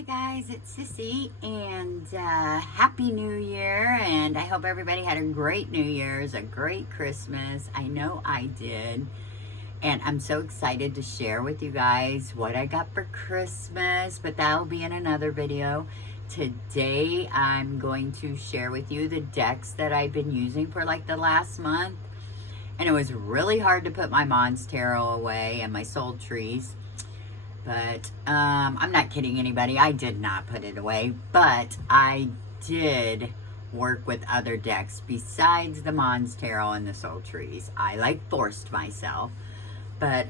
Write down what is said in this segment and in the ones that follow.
Hi guys, it's Sissy, and Happy New Year, and I hope everybody had a great New Year's, a great Christmas. I know I did, and I'm so excited to share with you guys what I got for Christmas, but that'll be in another video. Today, I'm going to share with you the decks that I've been using for like the last month, and it was really hard to put my Mons Tarot away and my Soul Trees. But I'm not kidding anybody. I did not put it away, but I did work with other decks besides the Mons Tarot and the Soul Trees. I like forced myself. But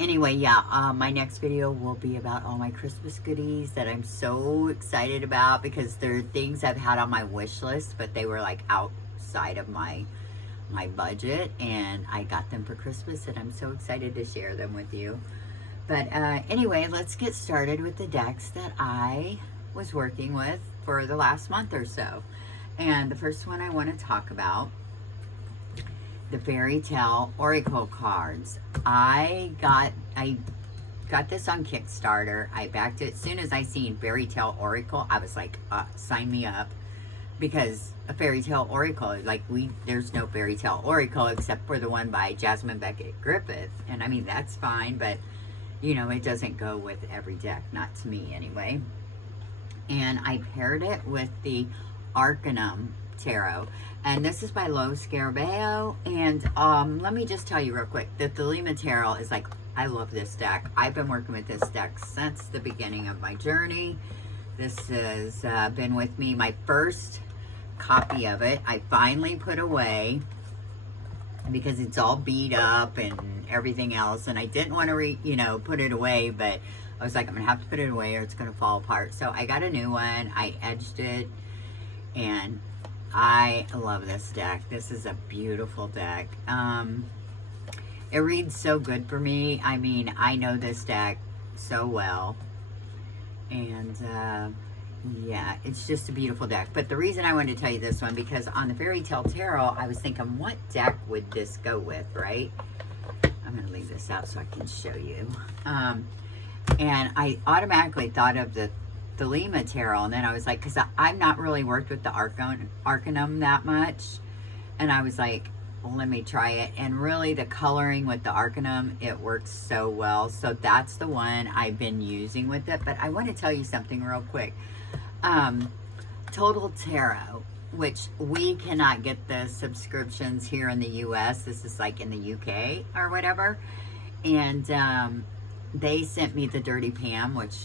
anyway, yeah, my next video will be about all my Christmas goodies that I'm so excited about, because they're things I've had on my wish list, but they were like outside of my budget, and I got them for Christmas, and I'm so excited to share them with you. But anyway, let's get started with the decks that I was working with for the last month or so. And the first one I want to talk about, the Fairy Tale Oracle cards. I got this on Kickstarter. I backed it. As soon as I seen Fairy Tale Oracle, I was like, sign me up. Because a Fairy Tale Oracle, like there's no Fairy Tale Oracle except for the one by Jasmine Beckett Griffith. And I mean, that's fine, but you know, it doesn't go with every deck, not to me anyway. And I paired it with the Arcanum Tarot. And this is by Lo Scarabeo. And let me just tell you real quick, the Thelema Tarot is like, I love this deck. I've been working with this deck since the beginning of my journey. This has been with me. My first copy of it, I finally put away because it's all beat up and everything else, and I didn't want to put it away, but I was like, I'm gonna have to put it away or it's gonna fall apart. So I got a new one, I edged it, and I love this deck. This is a beautiful deck. It reads so good for me. I mean, I know this deck so well, and yeah, it's just a beautiful deck. But the reason I wanted to tell you this one, because on the Fairy Tale Tarot, I was thinking, what deck would this go with, right? I'm going to leave this out so I can show you. And I automatically thought of the Thelema Tarot, and then I was like, because I've not really worked with the Arcanum that much, and I was like, well, let me try it. And really, the coloring with the Arcanum, it works so well. So that's the one I've been using with it. But I want to tell you something real quick. Total Tarot, which we cannot get the subscriptions here in the US. This is like in the UK or whatever. And they sent me the Dirty Pam, which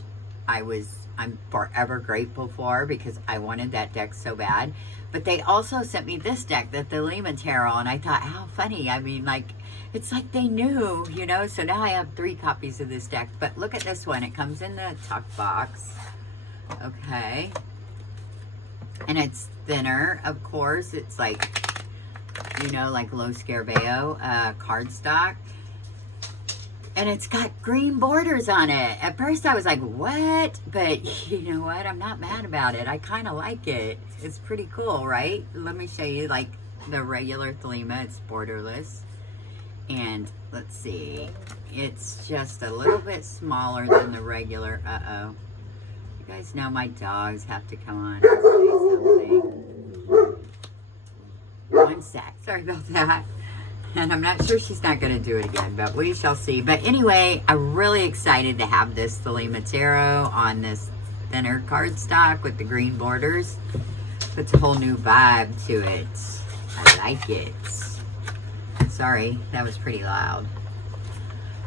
I'm forever grateful for, because I wanted that deck so bad. But they also sent me this deck, the Thelema Tarot, and I thought, how funny. I mean, like, it's like they knew, you know. So now I have 3 copies of this deck. But look at this one. It comes in the tuck box. Okay. And it's thinner, of course. It's like, you know, like Lo Scarabeo cardstock. And it's got green borders on it. At first I was like, what? But you know what? I'm not mad about it. I kind of like it. It's pretty cool, right? Let me show you, like, the regular Thelema. It's borderless. And let's see. It's just a little bit smaller than the regular. Uh-oh. You guys know my dogs have to come on and say something. One sec. Sorry about that. And I'm not sure she's not going to do it again, but we shall see. But anyway, I'm really excited to have this Thelema Tarot on this thinner cardstock with the green borders. Puts a whole new vibe to it. I like it. Sorry, that was pretty loud.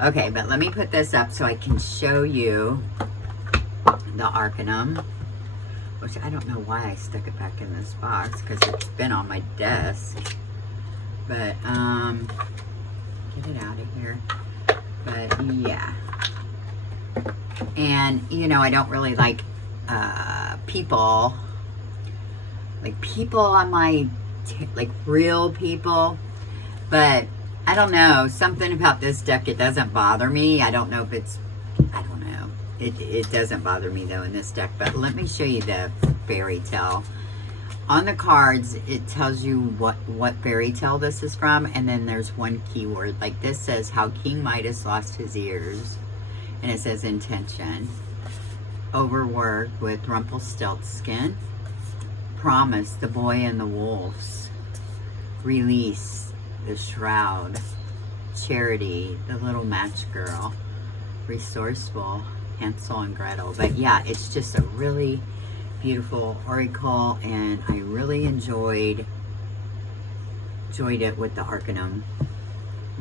Okay, but let me put this up so I can show you the Arcanum, which I don't know why I stuck it back in this box, because it's been on my desk. But get it out of here. But yeah, and you know, I don't really like people on my like real people, but I don't know, something about this deck, it doesn't bother me. I don't know if it's, I don't know, it doesn't bother me though in this deck. But let me show you the Fairy Tale. On the cards, it tells you what fairy tale this is from, and then there's one keyword. Like this says, how King Midas lost his ears, and it says intention. overworked with Rumpelstiltskin. Promise, the boy and the wolves. Release, the shroud. Charity, the little match girl. Resourceful, Hansel and Gretel. But yeah, it's just a really beautiful oracle, and I really enjoyed it with the Arcanum.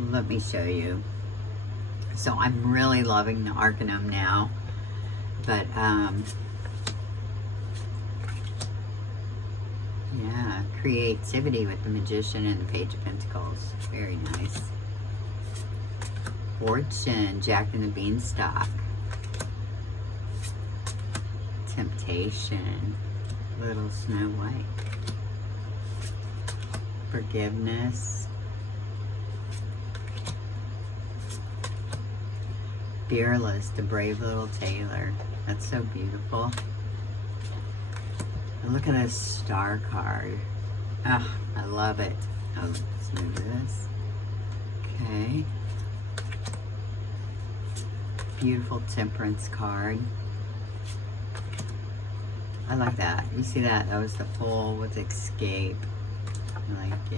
Let me show you. So I'm really loving the Arcanum now. But yeah, creativity with the Magician and the Page of Pentacles. Very nice. Fortune, Jack and the Beanstalk. Temptation, Little Snow White. Forgiveness. Fearless, the Brave Little Tailor. That's so beautiful. And look at this Star card. Oh, I love it. Oh, let's move this. Okay. Beautiful Temperance card. I like that. You see that? That was the Fool with Escape. I like it.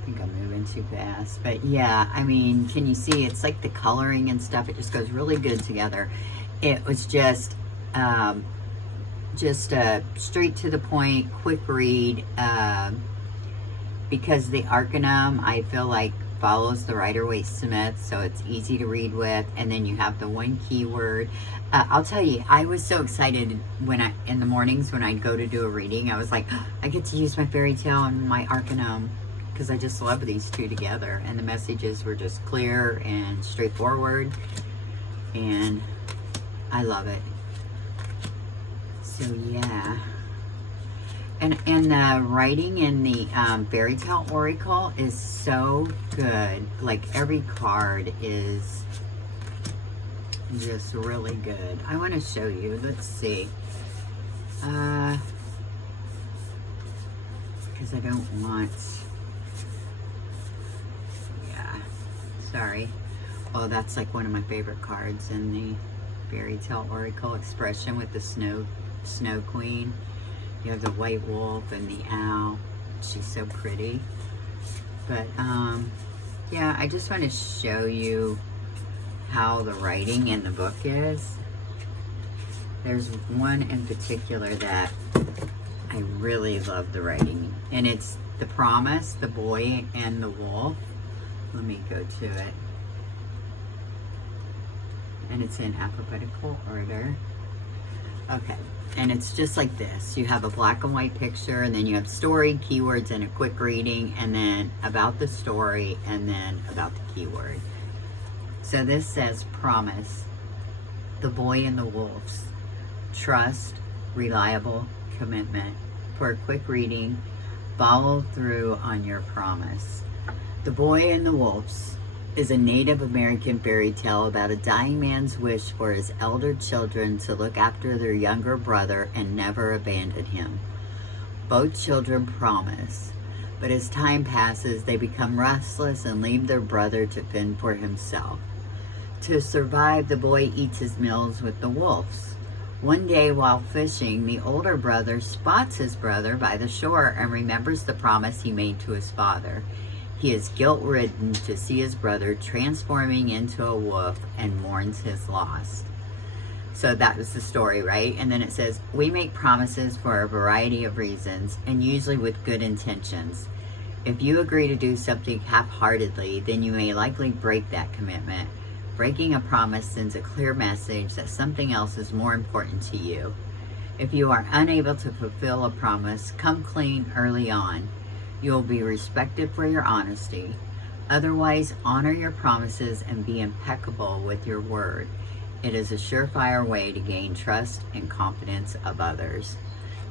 I think I'm moving too fast. But yeah, I mean, can you see? It's like the coloring and stuff. It just goes really good together. It was just a straight to the point, quick read. Because the Arcanum, I feel like, follows the Rider-Waite-Smith, so it's easy to read with. And then you have the one keyword. I'll tell you, I was so excited when in the mornings when I'd go to do a reading. I was like, oh, I get to use my fairy tale and my Arcanum, because I just love these two together. And the messages were just clear and straightforward, and I love it. So yeah. And the writing in the Fairy Tale Oracle is so good. Like, every card is just really good. I want to show you. Let's see. Because I don't want... Yeah. Sorry. Oh, that's like one of my favorite cards in the Fairy Tale Oracle. Expression with the Snow Queen. You have the white wolf and the owl. She's so pretty. But, yeah, I just want to show you how the writing in the book is. There's one in particular that I really love the writing. And it's The Promise, the Boy and the Wolf. Let me go to it. And it's in alphabetical order. Okay. And it's just like this. You have a black and white picture, and then you have story, keywords, and a quick reading, and then about the story, and then about the keyword. So this says Promise, the Boy and the Wolves. Trust, reliable, commitment. For a quick reading, follow through on your promise. The Boy and the Wolves is a Native American fairy tale about a dying man's wish for his elder children to look after their younger brother and never abandon him. Both children promise, but as time passes, they become restless and leave their brother to fend for himself. To survive, the boy eats his meals with the wolves. One day while fishing, the older brother spots his brother by the shore and remembers the promise he made to his father. He is guilt-ridden to see his brother transforming into a wolf and mourns his loss. So that was the story, right? And then it says, we make promises for a variety of reasons, and usually with good intentions. If you agree to do something half-heartedly, then you may likely break that commitment. Breaking a promise sends a clear message that something else is more important to you. If you are unable to fulfill a promise, come clean early on. You will be respected for your honesty. Otherwise, honor your promises and be impeccable with your word. It is a surefire way to gain trust and confidence of others.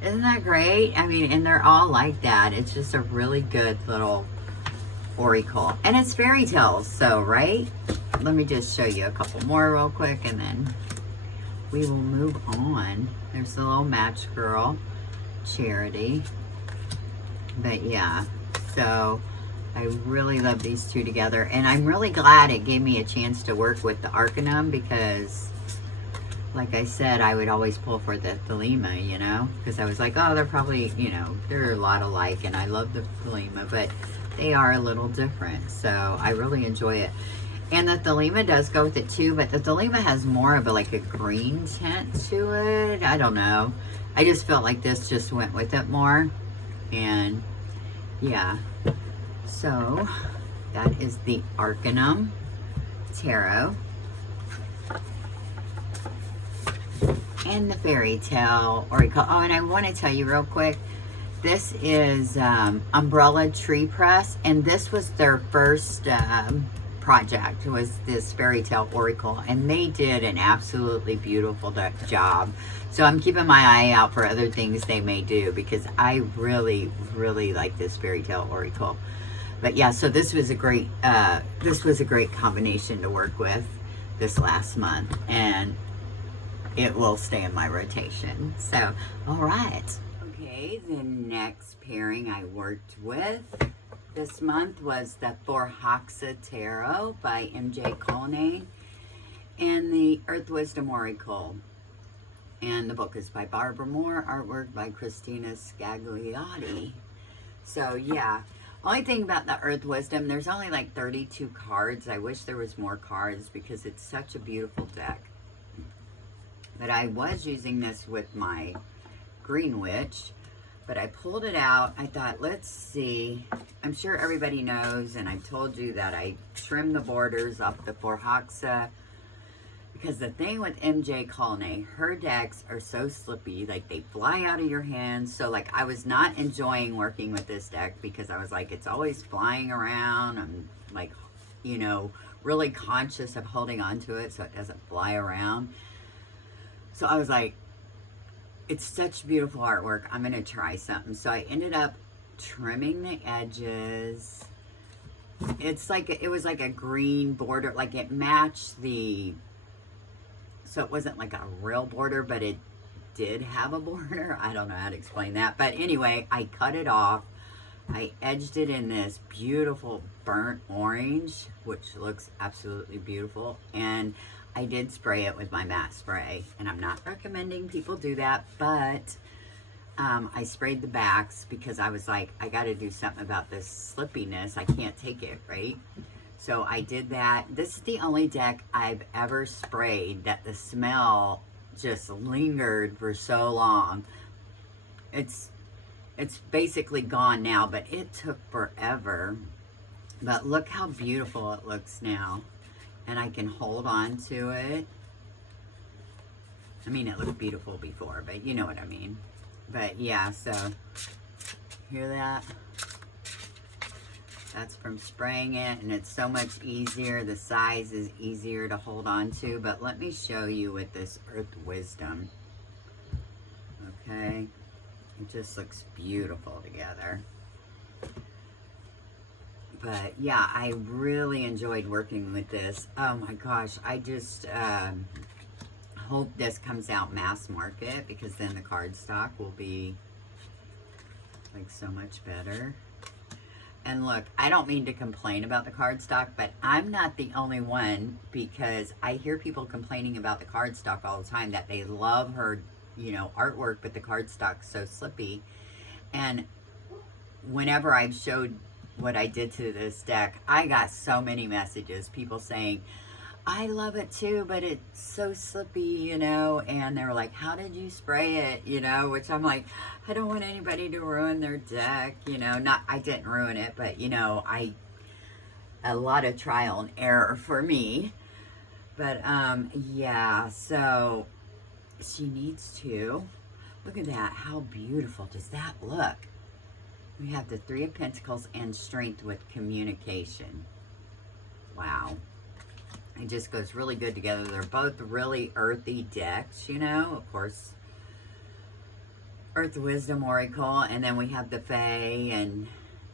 Isn't that great? I mean, and they're all like that. It's just a really good little oracle. And it's fairy tales, so, right? Let me just show you a couple more real quick, and then we will move on. There's the little match girl, Charity. But yeah, so I really love these two together. And I'm really glad it gave me a chance to work with the Arcanum because, like I said, I would always pull for the Thelema, you know, because I was like, oh, they're probably, you know, they're a lot alike, and I love the Thelema, but they are a little different, so I really enjoy it. And the Thelema does go with it too, but the Thelema has more of a, like a green tint to it. I don't know. I just felt like this just went with it more, and yeah. So that is the Arcanum Tarot. And the Fairy Tale Oracle. Oh, and I want to tell you real quick, this is Umbrella Tree Press, and this was their first project, was this Fairy Tale Oracle, and they did an absolutely beautiful job. So I'm keeping my eye out for other things they may do, because I really, really like this Fairy Tale Oracle. But yeah, so this was a great combination to work with this last month, and it will stay in my rotation. So, all right. Okay, the next pairing I worked with this month was the Forhaxa Tarot by MJ Cullinane and the Earth Wisdom Oracle. And the book is by Barbara Moore, artwork by Christina Scagliotti. So, yeah. Only thing about the Earth Wisdom, there's only like 32 cards. I wish there was more cards because it's such a beautiful deck. But I was using this with my Green Witch, but I pulled it out. I thought, let's see. I'm sure everybody knows, and I've told you that I trim the borders off the Forhaxa, because the thing with MJ Cullinane, her decks are so slippy, like they fly out of your hands. So like I was not enjoying working with this deck because I was like, it's always flying around. I'm like, you know, really conscious of holding on to it so it doesn't fly around. So I was like, it's such beautiful artwork. I'm going to try something. So I ended up trimming the edges. It's like, it was like a green border, like it matched the, so it wasn't like a real border, but it did have a border. I don't know how to explain that. But anyway, I cut it off. I edged it in this beautiful burnt orange, which looks absolutely beautiful. And I did spray it with my matte spray, and I'm not recommending people do that, but I sprayed the backs because I was like, I got to do something about this slippiness. I can't take it, right? So I did that. This is the only deck I've ever sprayed that the smell just lingered for so long. It's basically gone now, but it took forever. But look how beautiful it looks now. And I can hold on to it. I mean, it looked beautiful before, but you know what I mean. But yeah, so, hear that? That's from spraying it, and it's so much easier. The size is easier to hold on to. But let me show you with this Earth Wisdom. Okay? It just looks beautiful together. But yeah, I really enjoyed working with this. Oh my gosh, I just hope this comes out mass market, because then the cardstock will be like so much better. And look, I don't mean to complain about the cardstock, but I'm not the only one, because I hear people complaining about the cardstock all the time, that they love her, you know, artwork, but the cardstock's so slippy. And whenever I've showed what I did to this deck, I got so many messages, people saying, I love it too, but it's so slippy, you know, and they were like, how did you spray it, you know, which I'm like, I don't want anybody to ruin their deck, you know, not, I didn't ruin it, but, you know, a lot of trial and error for me, but, yeah, so, she needs to, look at that, how beautiful does that look? We have the Three of Pentacles and Strength with communication. Wow. It just goes really good together. They're both really earthy decks, you know. Of course, Earth Wisdom Oracle. And then we have the Fae, and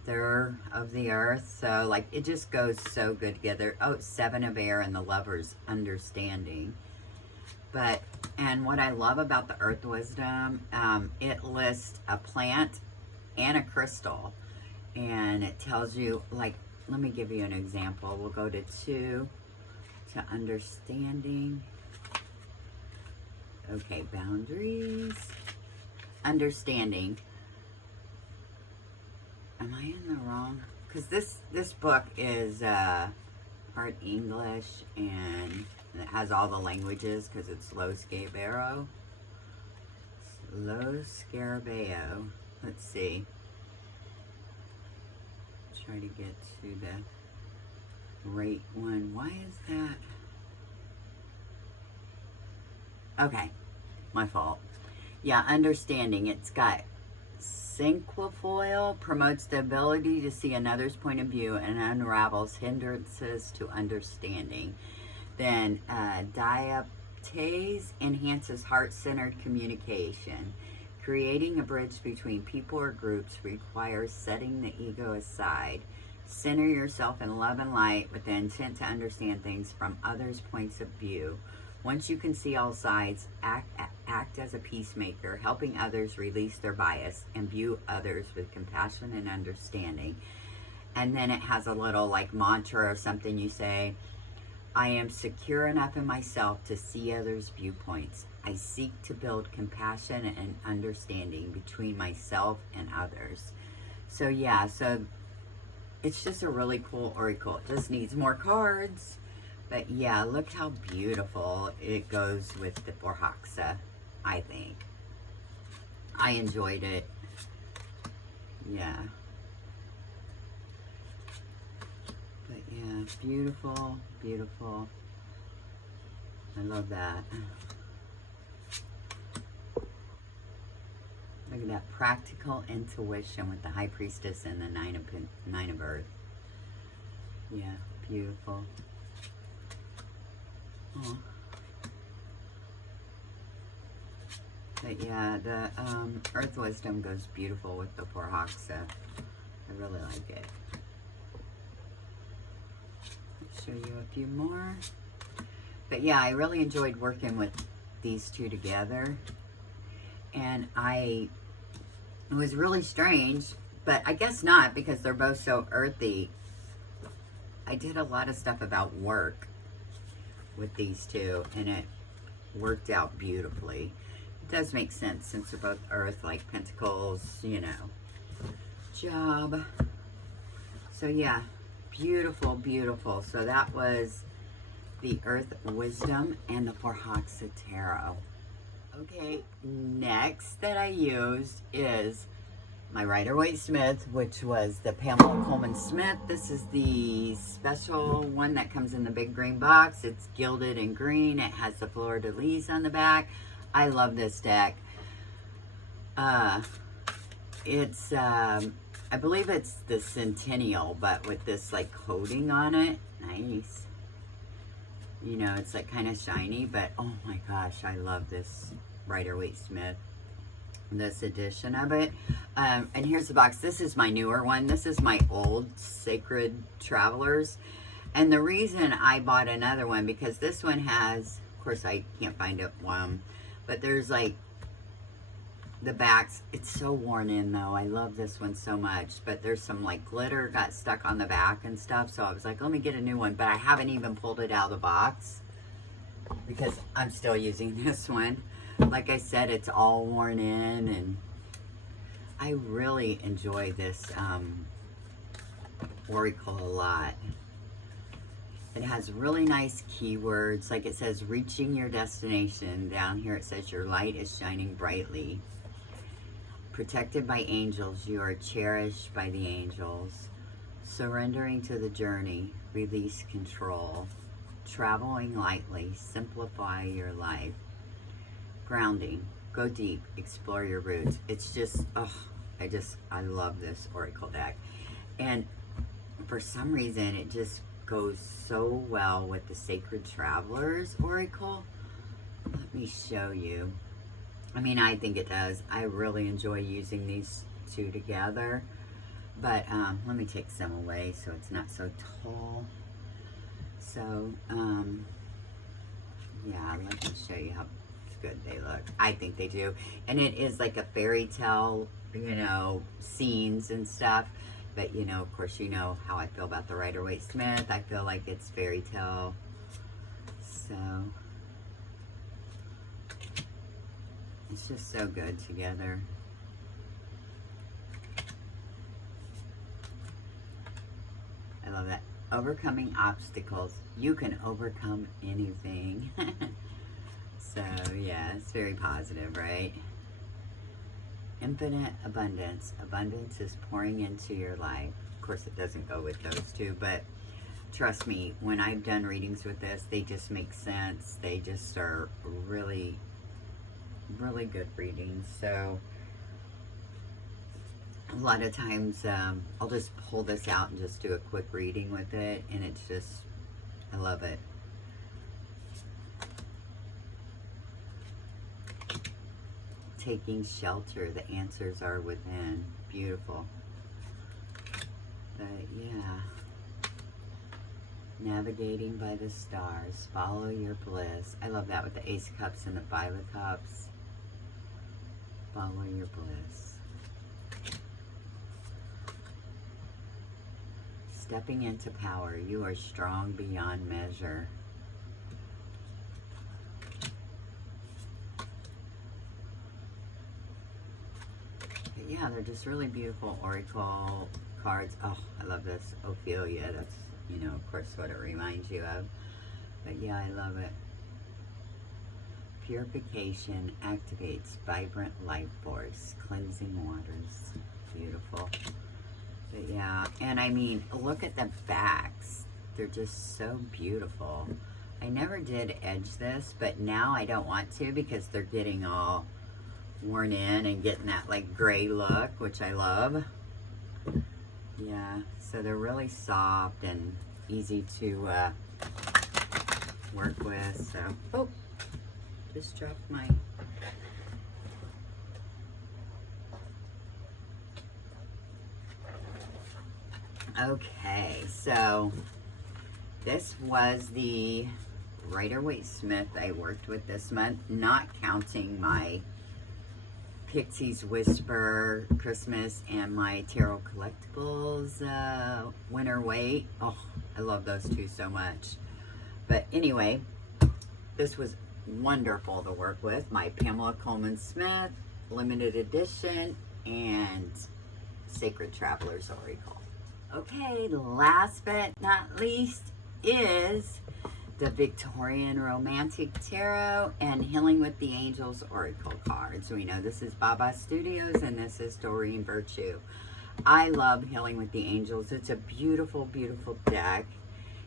they're of the Earth. So, like, it just goes so good together. Oh, Seven of Air and the Lover's Understanding. But, and what I love about the Earth Wisdom, it lists a plant and a crystal, And it tells you, like, let me give you an example. We'll go to 2, to understanding. Okay, boundaries. Understanding. Am I in the wrong? Because this book is part English, and it has all the languages because it's Lo Scarabeo. Lo Scarabeo. Let's see. Try to get to the right one. Why is that? Okay, my fault. Yeah, understanding. It's got cinquefoil promotes the ability to see another's point of view and unravels hindrances to understanding. Then diaptase enhances heart-centered communication. Creating a bridge between people or groups requires setting the ego aside. Center yourself in love and light with the intent to understand things from others' points of view. Once you can see all sides, act as a peacemaker, helping others release their bias and view others with compassion and understanding. And then it has a little like mantra or something you say. I am secure enough in myself to see others' viewpoints. I seek to build compassion and understanding between myself and others. So yeah, so it's just a really cool oracle. It just needs more cards. But yeah, look how beautiful it goes with the Forhaxa, I think. I enjoyed it. Yeah. But yeah, beautiful, beautiful. I love that. Look at that practical intuition with the High Priestess and the Nine of Earth. Yeah, beautiful. Oh. But yeah, the Earth Wisdom goes beautiful with the Forhaxa. I really like it. I'll show you a few more. But yeah, I really enjoyed working with these two together. And it was really strange, but I guess not because they're both so earthy. I did a lot of stuff about work with these two, and it worked out beautifully. It does make sense since they're both earth, like Pentacles, you know, job. So yeah, beautiful, beautiful. So that was the Earth Wisdom and the Forhaxa Tarot. Okay, next that I used is my Rider-Waite-Smith, which was the Pamela Coleman Smith. This is the special one that comes in the big green box. It's gilded in green. It has the fleur-de-lis on the back. I love this deck. It's, I believe it's the Centennial, but with this like coating on it. Nice. You know, it's like kind of shiny, but oh my gosh, I love this Rider-Waite-Smith, this edition of it. And here's the box. This is my newer one. This is my old Sacred Travelers. And the reason I bought another one, because this one has, of course I can't find it, but there's like the backs. It's so worn in though. I love this one so much, but there's some like glitter got stuck on the back and stuff. So I was like, let me get a new one, but I haven't even pulled it out of the box because I'm still using this one. Like I said, it's all worn in, and I really enjoy this oracle a lot. It has really nice keywords. Like it says, reaching your destination. Down here it says, your light is shining brightly. Protected by angels, you are cherished by the angels. Surrendering to the journey, release control. Traveling lightly, simplify your life. Grounding, go deep, explore your roots. It's just, oh, I love this oracle deck. And for some reason, it just goes so well with the Sacred Travelers oracle. Let me show you. I mean, I think it does. I really enjoy using these two together. But let me take some away so it's not so tall. So, yeah, let me show you how good they look. I think they do. And it is like a fairy tale, you know, scenes and stuff. But you know, of course, you know how I feel about the Rider-Waite-Smith. I feel like it's fairy tale. So it's just so good together. I love that. Overcoming obstacles. You can overcome anything. So yeah, it's very positive, right? Infinite abundance. Abundance is pouring into your life. Of course, it doesn't go with those two, but trust me, when I've done readings with this, they just make sense. They just are really, really good readings. So a lot of times I'll just pull this out and just do a quick reading with it, and it's just, I love it. Taking shelter, the answers are within. Beautiful. But yeah, navigating by the stars, follow your bliss. I love that with the Ace of Cups and the Five of Cups. Follow your bliss. Stepping into power, you are strong beyond measure. But yeah, they're just really beautiful oracle cards. Oh, I love this. Ophelia, that's, you know, of course, what it reminds you of. But yeah, I love it. Purification activates vibrant life force, cleansing waters. Beautiful. But yeah, and I mean, look at the backs. They're just so beautiful. I never did edge this, but now I don't want to because they're getting all worn in and getting that like gray look, which I love. Yeah, so they're really soft and easy to work with. So, oh, just dropped my... Okay, so this was the Rider-Waite-Smith I worked with this month, not counting my Pixies Whisper Christmas and my Tarot Collectibles Winter Weight. Oh, I love those two so much. But anyway, this was wonderful to work with. My Pamela Coleman Smith limited edition and Sacred Travelers Oracle. Okay, last but not least is the Victorian Romantic Tarot and Healing with the Angels Oracle cards. We know this is Baba Studios and this is Doreen Virtue. I love Healing with the Angels. It's a beautiful, beautiful deck.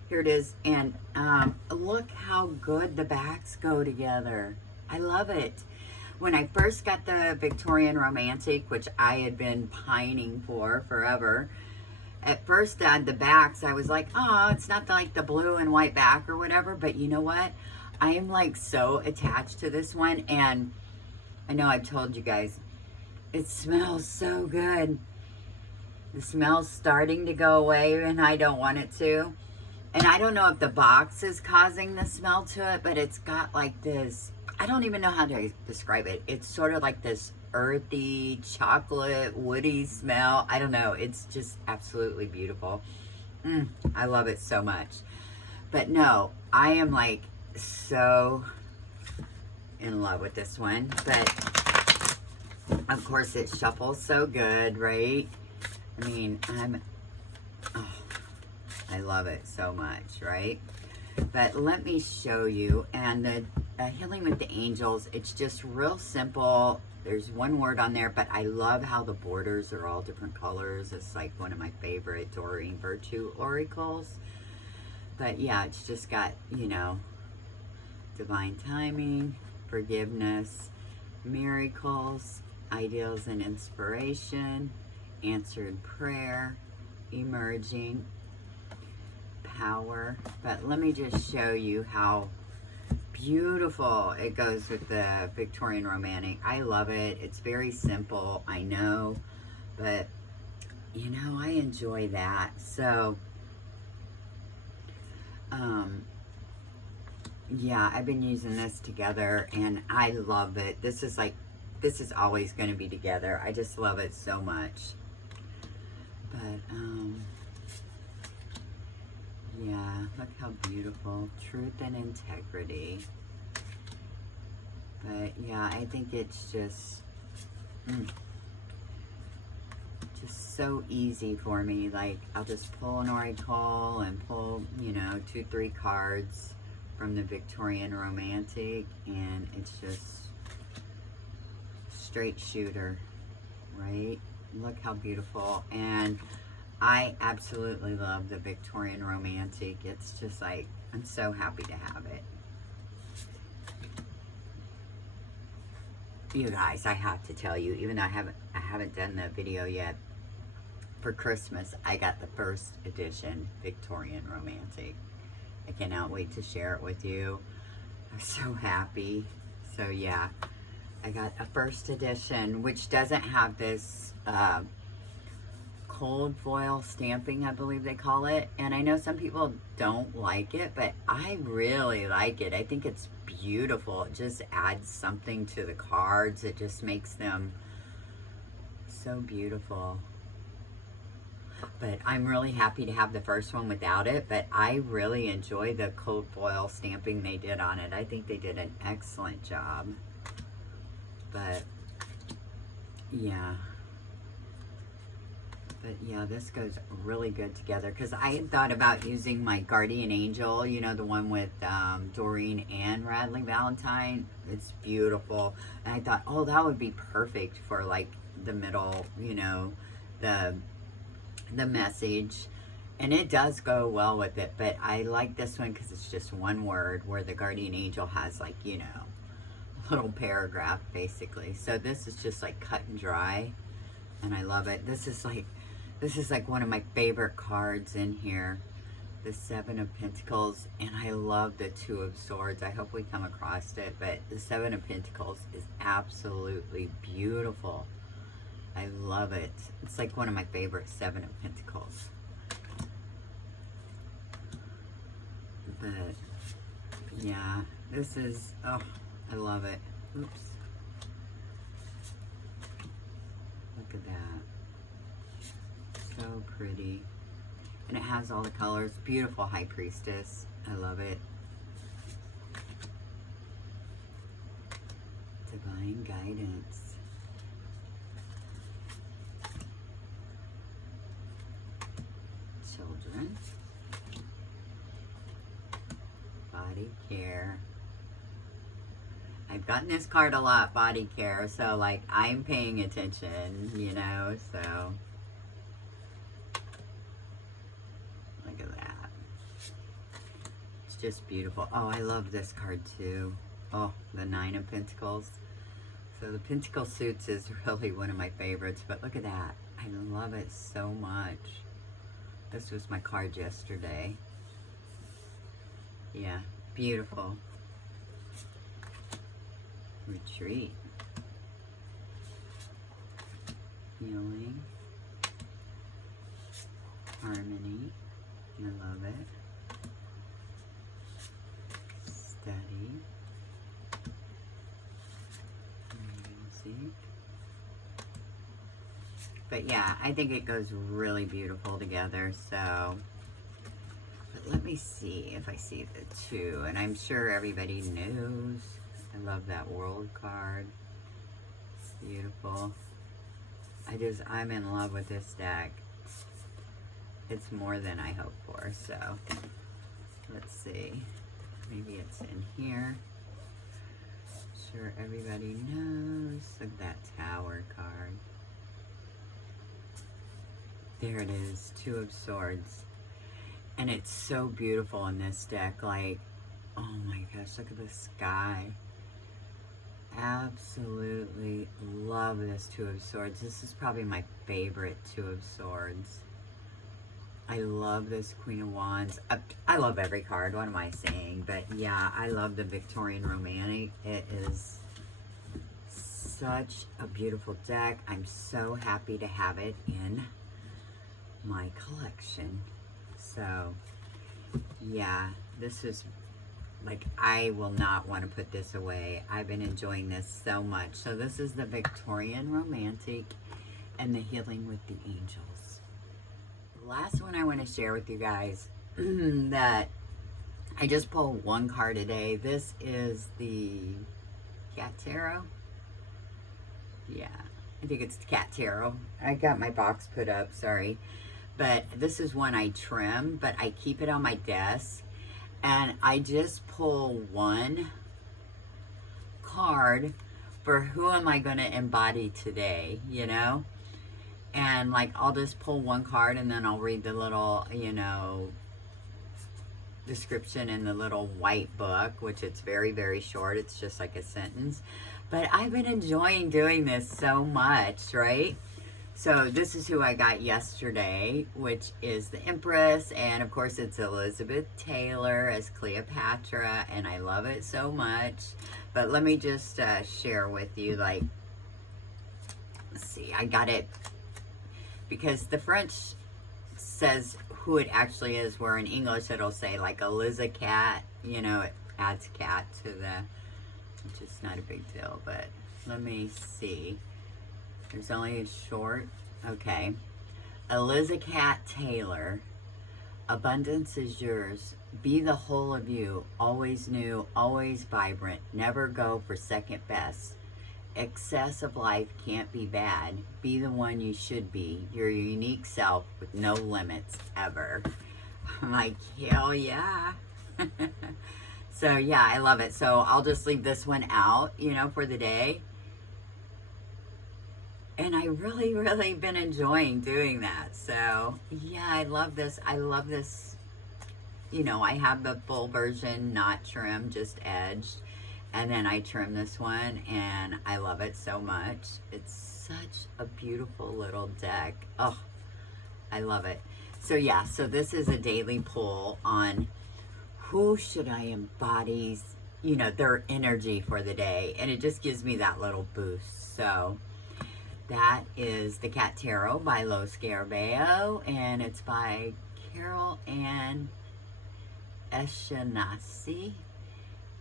Here it is. And look how good the backs go together. I love it. When I first got the Victorian Romantic, which I had been pining for forever, at first the backs, I was like, oh, it's not like the blue and white back or whatever, but you know what? I am like so attached to this one, and I know I've told you guys, it smells so good. The smell's starting to go away, and I don't want it to. And I don't know if the box is causing the smell to it, but it's got like this, I don't even know how to describe it. It's sort of like this earthy, chocolate, woody smell. I don't know. It's just absolutely beautiful. I love it so much. But no, I am like so in love with this one. But of course it shuffles so good, right? I mean, I love it so much, right? But let me show you. And the Healing with the Angels, it's just real simple. There's one word on there, but I love how the borders are all different colors. It's like one of my favorite Doreen Virtue oracles. But yeah, it's just got, you know, divine timing, forgiveness, miracles, ideals and inspiration, answered prayer, emerging, power. But let me just show you how beautiful it goes with the Victorian Romantic. I love it. It's very simple, I know, but you know, I enjoy that. So yeah, I've been using this together and I love it. This is always going to be together. I just love it so much. But, yeah, look how beautiful. Truth and integrity. But, yeah, I think it's just so easy for me. Like, I'll just pull an oracle and pull, you know, 2-3 cards from the Victorian Romantic, and it's just straight shooter, right? Look how beautiful. And I absolutely love the Victorian Romantic. It's just like, I'm so happy to have it. You guys, I have to tell you, even though I haven't done the video yet, for Christmas I got the first edition Victorian Romantic. I cannot wait to share it with you. I'm so happy. So yeah, I got a first edition, which doesn't have this cold foil stamping, I believe they call it. And I know some people don't like it, but I really like it. I think it's beautiful. It just adds something to the cards. It just makes them so beautiful. But I'm really happy to have the first one without it, but I really enjoy the cold foil stamping they did on it. I think they did an excellent job. But yeah. But yeah, this goes really good together, because I had thought about using my Guardian Angel, you know, the one with Doreen and Radleigh Valentine. It's beautiful. And I thought, oh, that would be perfect for like the middle, you know, the message. And it does go well with it, but I like this one because it's just one word, where the Guardian Angel has like, you know, a little paragraph basically. So this is just like cut and dry, and I love it. This is like one of my favorite cards in here, the Seven of Pentacles, and I love the Two of Swords. I hope we come across it, but the Seven of Pentacles is absolutely beautiful. I love it. It's like one of my favorite Seven of Pentacles. But yeah, this is, oh, I love it. Oops. Look at that. So pretty. And it has all the colors. Beautiful High Priestess. I love it. Divine Guidance. Children. Body Care. I've gotten this card a lot, Body Care, so like I'm paying attention, you know, so look at that. It's just beautiful. Oh, I love this card too. Oh, the Nine of Pentacles. So the Pentacle Suits is really one of my favorites, but look at that. I love it so much. This was my card yesterday. Yeah, beautiful. Retreat. Healing. Harmony. I love it. Steady. Music. But yeah, I think it goes really beautiful together, so. But let me see if I see the two, and I'm sure everybody knows. I love that World card. It's beautiful. I'm in love with this deck. It's more than I hoped for, so let's see. Maybe it's in here. Sure everybody knows. Look at that Tower card. There it is, Two of Swords. And it's so beautiful in this deck. Like, oh my gosh, look at the sky. Absolutely love this Two of Swords. This is probably my favorite Two of Swords. I love this Queen of Wands. I love every card, what am I saying? But yeah, I love the Victorian Romantic. It is such a beautiful deck. I'm so happy to have it in my collection. So yeah, this is like, I will not want to put this away. I've been enjoying this so much. So this is the Victorian Romantic and the Healing with the Angels. last one I want to share with you guys that I just pulled one card today. This is the Cat Tarot. Yeah, I think it's the Cat Tarot. I got my box put up, sorry. But this is one I trim, but I keep it on my desk. And I just pull one card for who am I going to embody today, you know? And like, I'll just pull one card and then I'll read the little, you know, description in the little white book, which it's very, very short. It's just like a sentence. But I've been enjoying doing this so much, right? So this is who I got yesterday, which is the Empress. And of course it's Elizabeth Taylor as Cleopatra. And I love it so much. But let me just share with you, like, let's see, I got it because the French says who it actually is, where in English it'll say like Eliza Cat, you know, it adds cat to the, which is not a big deal, but let me see. There's only a short, okay. Eliza Cat Taylor, abundance is yours. Be the whole of you, always new, always vibrant, never go for second best. Excess of life can't be bad. Be the one you should be, your unique self with no limits ever. I'm like, hell yeah. So yeah, I love it. So I'll just leave this one out, you know, for the day. And I really, really been enjoying doing that. So yeah, I love this. I love this. You know, I have the full version, not trimmed, just edged. And then I trim this one and I love it so much. It's such a beautiful little deck. Oh, I love it. So yeah, so this is a daily pull on who should I embody, you know, their energy for the day. And it just gives me that little boost. So that is the Cat Tarot by Lo Scarabeo. And it's by Carol Ann Eshanasi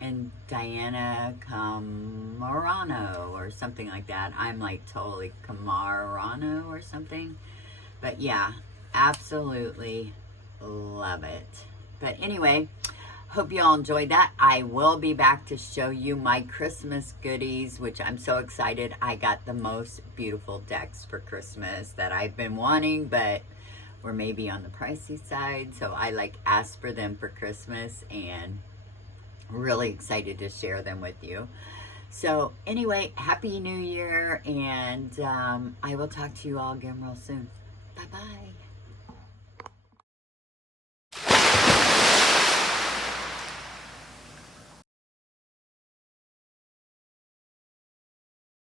and Diana Camarano or something like that. I'm like totally Camarano or something. But yeah, absolutely love it. But anyway, hope you all enjoyed that. I will be back to show you my Christmas goodies, which I'm so excited. I got the most beautiful decks for Christmas that I've been wanting, but were maybe on the pricey side. So I like asked for them for Christmas and really excited to share them with you. So anyway, Happy New Year, and I will talk to you all again real soon. Bye-bye.